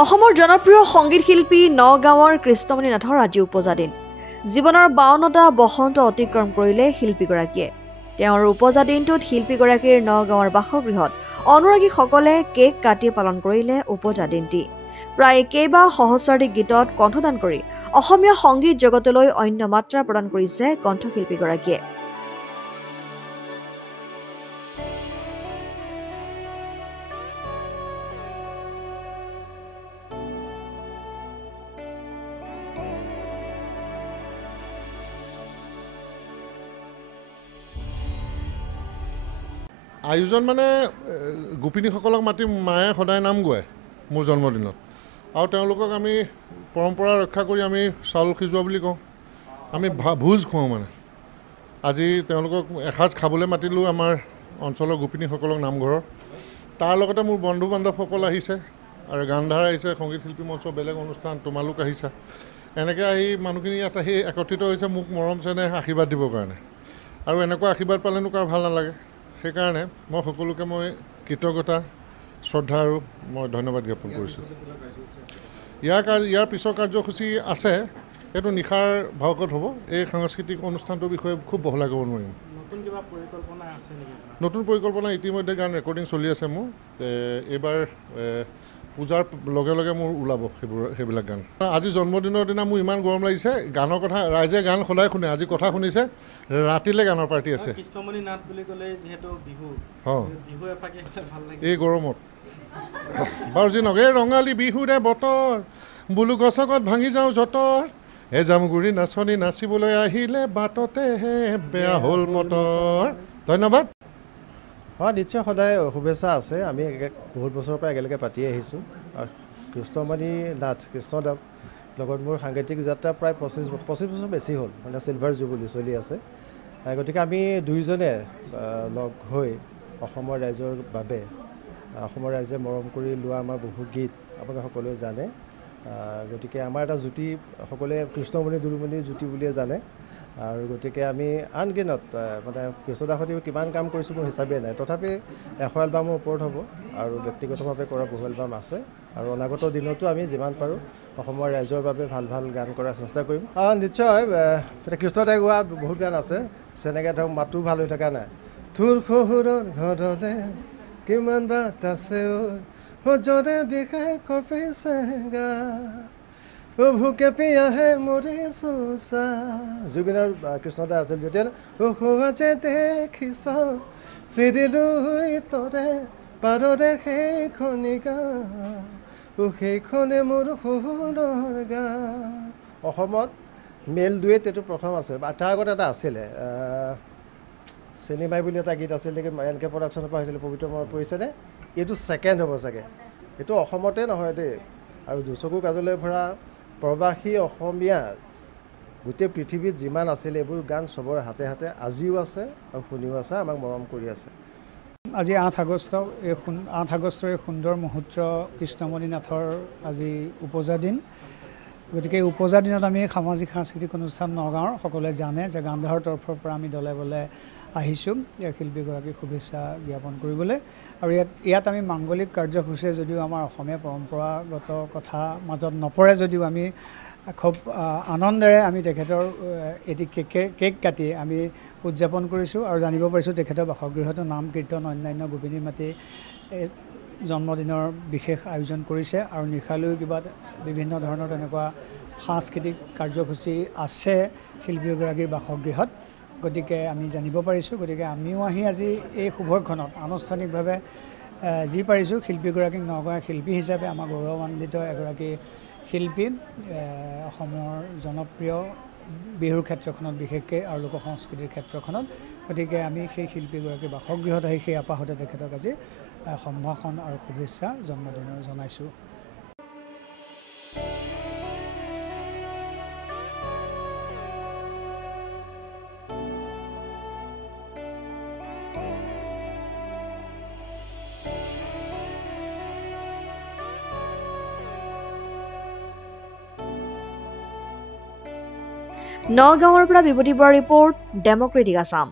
অসমৰ জনপ্ৰিয় সংগীত শিল্পী নগাঁৱৰ কৃষ্ণমণি নাথৰ আজি উপজা দিন। জীৱনৰ 52টা বসন্ত অতিক্ৰম কৰিলে শিল্পীগৰাকীয়ে। তেওঁৰ উপজা দিনটোত শিল্পীগৰাকীৰ নগাঁৱৰ বাসগৃহত অনুৰাগীসকলে কেক কাটি পালন কৰিলে উপজা দিনটি। প্ৰায় কেইবা সহস্ৰাধিক গীতত কণ্ঠদান কৰি অসমীয়া সংগীত জগতলৈ অন্য মাত্ৰা প্ৰদান কৰিছে কণ্ঠশিল্পীগৰাকীয়ে। আয়োজন মানে গোপিনীসকলক মাতি মায়ে সদায় নাম গোৱায় মোৰ জন্মদিনত, আৰু তেওঁলোকক আমি পৰম্পৰা ৰক্ষা কৰি আমি চাউল সিজোৱা বুলি কওঁ। আমি ভোজ খুৱাওঁ মানে। আজি তেওঁলোকক এসাঁজ খাবলৈ মাতিলোঁ আমাৰ অঞ্চলৰ গোপিনীসকলক নামঘৰৰ। তাৰ লগতে মোৰ বন্ধু বান্ধৱসকল আহিছে আৰু গানধাৰ আহিছে, সংগীত শিল্পী মঞ্চ, বেলেগ অনুষ্ঠান, তোমালোক আহিছা। এনেকৈ আহি মানুহখিনি ইয়াত আহি একত্ৰিত হৈছে মোক মৰম চেনেহ আশীৰ্বাদ দিবৰ কাৰণে। আৰু এনেকুৱা আশীৰ্বাদ পালেনো কাৰ ভাল নালাগে। সেইকাৰণে মই সকলোকে মই কৃতজ্ঞতা, শ্ৰদ্ধা আৰু মই ধন্যবাদ জ্ঞাপন কৰিছোঁ। ইয়াৰ পিছৰ কাৰ্যসূচী আছে, এইটো নিশাৰ ভাগত হ'ব। এই সাংস্কৃতিক অনুষ্ঠানটোৰ বিষয়ে খুব বহলাই ক'ব নোৱাৰিম। নতুন পৰিকল্পনা ইতিমধ্যে গান ৰেকৰ্ডিং চলি আছে মোৰ। এইবাৰ পূজাৰ লগে লগে মোৰ ওলাব সেইবিলাক গান। আজি জন্মদিনৰ দিনা মোৰ ইমান গৰম লাগিছে। গানৰ কথা ৰাইজে গান সদায় শুনে, আজি কথা শুনিছে। ৰাতিলৈ গানৰ পাৰ্টি আছে। এই গৰমত বাৰু যি নগে ৰঙালী বিহুৰে বতৰ, বোলো গছকত ভাঙি যাওঁ যতৰ, এজামগুৰি নাচনী নাচিবলৈ আহিলে বাটতেহে বেয়া হ'ল মটৰ। ধন্যবাদ। হয়, নিশ্চয় সদায় শুভেচ্ছা আছে। আমি বহুত বছৰৰ পৰা একেলগে পাতি আহিছোঁ। কৃষ্ণমণি নাথ কৃষ্ণদেৱ লগত মোৰ সাংগীতিক যাত্ৰা প্ৰায় 25 বছৰ বেছি হ'ল, মানে চিলভাৰ জুবলি চলি আছে। গতিকে আমি দুয়োজনে লগ হৈ অসমৰ ৰাইজৰ বাবে, অসমৰ ৰাইজে মৰম কৰি লোৱা আমাৰ বহু গীত আপোনালোকে সকলোৱে জানে। গতিকে আমাৰ এটা জুতি সকলোৱে কৃষ্ণমণি দুলুমণিৰ জুতি বুলিয়ে জানে। আৰু গতিকে আমি আনকিনত মানে কৃষ্ণদাৰ সৈতে কিমান কাম কৰিছোঁ মোৰ হিচাপে নাই, তথাপি 100 এলবামৰ ওপৰত হ'ব আৰু ব্যক্তিগতভাৱে কৰা বহু এলবাম আছে। আৰু অনাগত দিনতো আমি যিমান পাৰোঁ অসমৰ ৰাইজৰ বাবে ভাল ভাল গান কৰাৰ চেষ্টা কৰিম। নিশ্চয় কৃষ্ণদাই গোৱা বহুত গান আছে, যেনেকৈ ধৰক মাতো ভাল হৈ থকা নাই, থোৰ শহুৰৰ ঘৰলে কিমান বাট আছে যৰে বিষাই কঁপিছে গা, ভোকে পিয়াহে মৰি চোচা। জুবিনৰ কৃষ্ণদা আছিল যেতিয়া যে দেখিছ চিৰিলৈ তৰে পাৰৰে সেইখনি গা, সেইখনে মোৰ শহুৰৰ গা। অসমত মেল ডুৱেট এইটো প্ৰথম আছে। তাৰ আগত এটা আছিলে চিনেমাই বুলি এটা গীত আছিল নেকি, এনকে প্ৰডাকশ্যনৰ পৰা হৈছিলে, পবিত্ৰ মনত পৰিছেনে? এইটো ছেকেণ্ড হ'ব চাগে। এইটো অসমতে নহয় দেই। আৰু দুচকু কাজলৈ ভৰা প্ৰবাসী অসমীয়া গোটেই পৃথিৱীত যিমান আছিলে এইবোৰ গান চবৰে হাতে হাতে আজিও আছে আৰু শুনিও আছে, আমাক মৰম কৰি আছে। আজি 8 আগষ্টৰ এই সুন্দৰ মুহূৰ্ত কৃষ্ণমণি নাথৰ আজি উপজা দিন। গতিকে এই উপজা দিনত আমি সামাজিক সাংস্কৃতিক অনুষ্ঠান নগাঁৱৰ সকলোৱে জানে যে গান্ধাৰৰ তৰফৰ পৰা আমি দলে বলে আহিছোঁ শিল্পীগৰাকীক শুভেচ্ছা জ্ঞাপন কৰিবলৈ। আৰু ইয়াত আমি মাংগলিক কাৰ্যসূচীৰে যদিও আমাৰ অসমীয়া পৰম্পৰাগত কথা মাজত নপৰে, যদিও আমি খুব আনন্দেৰে আমি তেখেতৰ এটি কেক কাটি আমি উদযাপন কৰিছোঁ। আৰু জানিব পাৰিছোঁ তেখেতৰ বাসগৃহতো নাম কীৰ্তন অন্যান্য গোপিনী মাতি জন্মদিনৰ বিশেষ আয়োজন কৰিছে। আৰু নিশালৈও কিবা বিভিন্ন ধৰণৰ তেনেকুৱা সাংস্কৃতিক কাৰ্যসূচী আছে শিল্পীগৰাকীৰ বাসগৃহত। গতিকে আমি জানিব পাৰিছোঁ। গতিকে আমিও আহি আজি এই শুভক্ষণত আনুষ্ঠানিকভাৱে যি পাৰিছোঁ শিল্পীগৰাকীক নগাঁৱৰ শিল্পী হিচাপে আমাৰ গৌৰৱান্বিত এগৰাকী শিল্পী, অসমৰ জনপ্ৰিয় বিহুৰ ক্ষেত্ৰখনত বিশেষকৈ আৰু লোক সংস্কৃতিৰ ক্ষেত্ৰখনত। গতিকে আমি সেই শিল্পীগৰাকীৰ বাসগৃহত আহি সেই আপাহতে তেখেতক আজি সম্ভাষণ আৰু শুভেচ্ছা জন্মদিনৰ জনাইছোঁ। নগাঁৱৰ পৰা বিভূতি বৰা ৰিপৰ্ট, ডেমক্ৰেটিক আছাম।